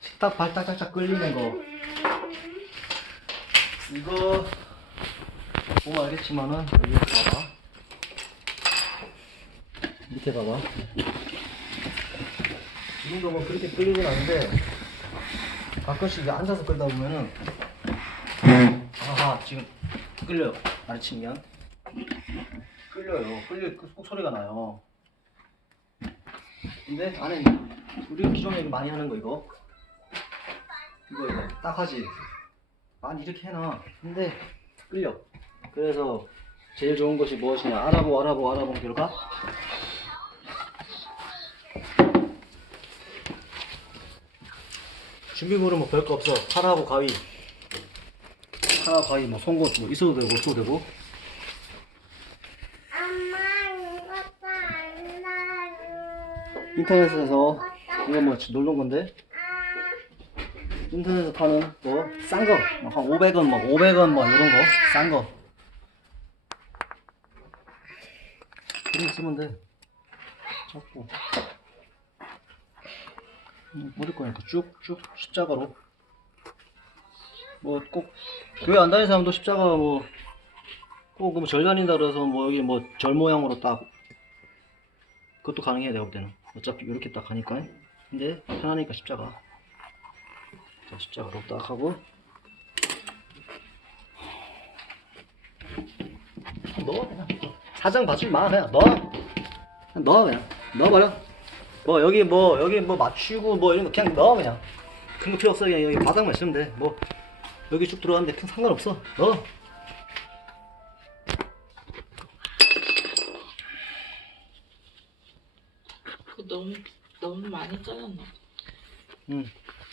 식탁 발딱발딱 끌리는 거. 이거 보면 알겠지만은 여기 봐봐. 밑에 봐봐. 지금도 뭐 그렇게 끌리진 않는데 가끔씩 앉아서 끌다 보면은 아하 지금 끌려요. 아래치면. 끌려요. 끌려 꼭 소리가 나요 근데 안에 우리 기존에 많이 하는 거 이거. 이거 이거 딱 하지. 많이 이렇게 해놔. 근데 끌려. 그래서 제일 좋은 것이 무엇이냐? 알아보 알아보 알아본 결과 준비물은 뭐 별거 없어. 칼하고 가위. 칼하고 가위 뭐 송곳 뭐 있어도 되고 없어도 되고 엄마 이것도 안 나는 인터넷에서 이거 뭐 놀던 건데 아, 인터넷에서 파는 뭐 싼 거, 한 500원, 뭐 500원 뭐 이런 거, 싼 거. 그런 거 쓰면 돼. 자꾸. 음, 어디 거니까 쭉쭉 십자가로. 뭐 꼭 교회 안 다니는 사람도 십자가 뭐 꼭뭐절 다닌다 그래서 뭐 여기 뭐 절 모양으로 딱 그것도 가능해 내가 볼 때는 어차피 이렇게 딱 가니까 근데 편하니까 십자가. 자, 십자가로 딱 하고. 넣어 그냥. 사장 봐주지 마 그냥 넣어. 그냥 넣어 그냥. 넣어버려. 뭐 여기 뭐 여기 뭐 맞추고 뭐 이런 거 그냥 넣어 그냥. 큰거 필요 없어. 그냥 여기 바닥만 있으면 돼뭐 여기 쭉 들어갔는데 큰 상관없어. 넣어 그 너무 너무 많이 잘랐나? 봐. 응.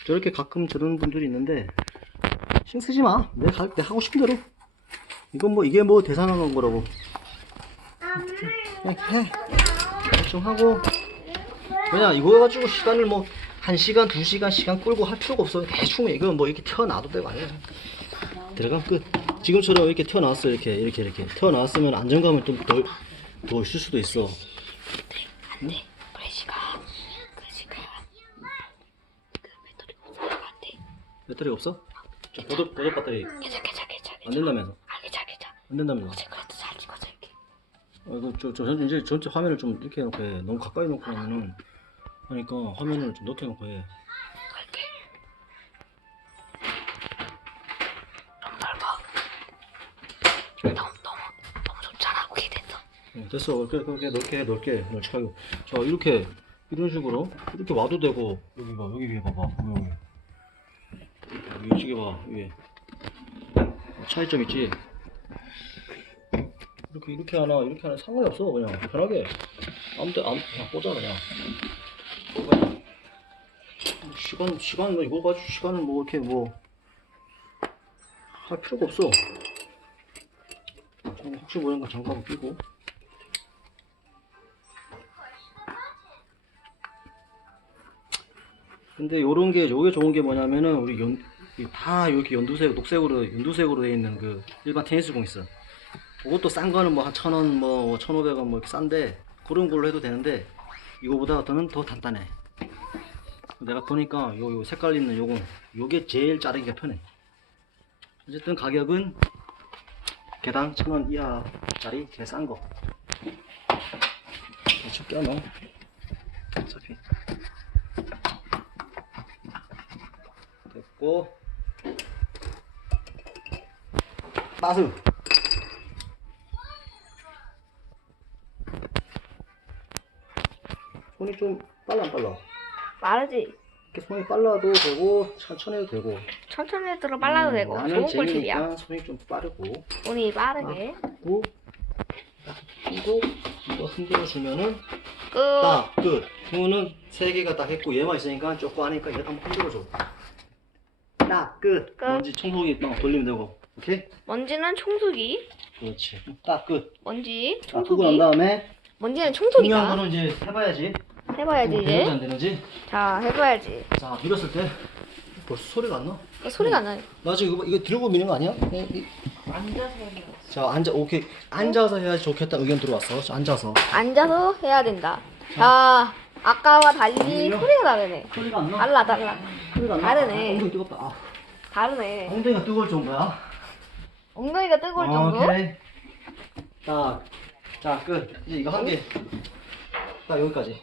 저렇게 가끔 저러는 분들이 있는데 신경 쓰지 마. 내가 갈때 하고 싶은 대로. 이건 뭐 이게 뭐 대단한 거라고. 그냥 해 대충 하고. 그냥 이거 가지고 시간을 뭐 한 시간 두 시간 시간 끌고 할 필요가 없어. 대충 이거 뭐 이렇게 튀어나와도 되고 아니야. 들어가면 끝. 지금처럼 이렇게 튀어나왔어 이렇게 이렇게 이렇게. 튀어나왔으면 안정감을 좀더더 있을 수도 있어. 브레시가 브레시가 그 배터리 없어요 안 돼. 배터리가 없어? 저 보조 보조 배터리 괜찮 괜찮 괜찮 안 된다면서 아 괜찮 괜찮. 안 된다면서 어제 그래도 잘 찍어서 이렇게. 어, 이거 저, 저 전- 이제 전체 화면을 좀 이렇게 해놓고 해. 너무 가까이 놓고 하면은 하니까 화면을 좀 높게 놓고 해. 갈게. 너무 넓어. 너무 너무 너무 좀 잘하고 기대했어. 응, 됐어. 그렇게, 그렇게 넓게 해, 넓게. 넓게 하고. 자, 이렇게 이런 식으로 이렇게 와도 되고 여기 봐, 여기 위에 봐봐. 여기 이쪽에 봐, 위에. 차이점 있지? 이렇게 이렇게 하나 이렇게 하나 상관이 없어 그냥. 편하게. 아무 때 아무 그냥 꽂아 그냥. 시간 시간 뭐 이거 가지고 시간을 뭐 이렇게 뭐 할 필요가 없어. 좀 혹시 모르니까 장갑 끼고. 근데 요런 게 요게 좋은 게 뭐냐면은 우리 연, 이 다 이렇게 연두색 녹색으로 연두색으로 돼 있는 그 일반 테니스 공 있어 그것도 싼 거는 뭐 한 천 원, 뭐 천오백 원뭐 이렇게 싼데 그런 걸로 해도 되는데 이거보다 더는 더 단단해. 내가 보니까 요, 요 색깔 있는 요건 요게 제일 자르기가 편해. 어쨌든 가격은 개당 천 원 이하짜리 제일 싼 거. 대충 껴넣어. 어차피 됐고 빠스. 손이 좀 빨라 안 빨라? 빠르지 이렇게 손이 빨라도 되고 천천히 해도 되고 천천히 들어 빨라도 음, 되고 나는 좋은 꿀팁이야 재미니까 손이 좀 빠르고 손이 빠르게 고딱 끼고 이거 흔들어 주면은 끝 딱 끝. 그거는 세 개가 딱 했고 얘만 있으니까 조금 하니까 얘 한번 흔들어 줘. 딱 끝. 끝. 먼지 청소기 막 돌리면 되고. 오케이? 먼지는 청소기 그렇지. 딱 끝. 먼지 자, 두고 난 청소기 다음에 먼지는 중요한 청소기다 거는 이제 해봐야지. 해봐야지 되는지 이제 안 되는지. 자 해봐야지 자, 밀었을 때 벌써 소리가 안 나. 이거 소리가 안 나요 나 지금 이거, 이거 들고 미는 거 아니야? 이- 이-. 자, 앉아. 오케이. 앉아서 해야지 좋겠다 의견 들어왔어. 자, 앉아서. 앉아서 해야 된다 자 아까와 달리 아니요. 소리가 다르네. 소리가 안 나? 달라 달라. 소리가 안 나? 다르네. 아, 엉덩이 뜨겁다. 아, 다르네. 엉덩이가 뜨거울 정도야? 엉덩이가 뜨거울 정도? 오케이. 자, 자, 끝. 이제 이거 한 개. 딱 여기까지.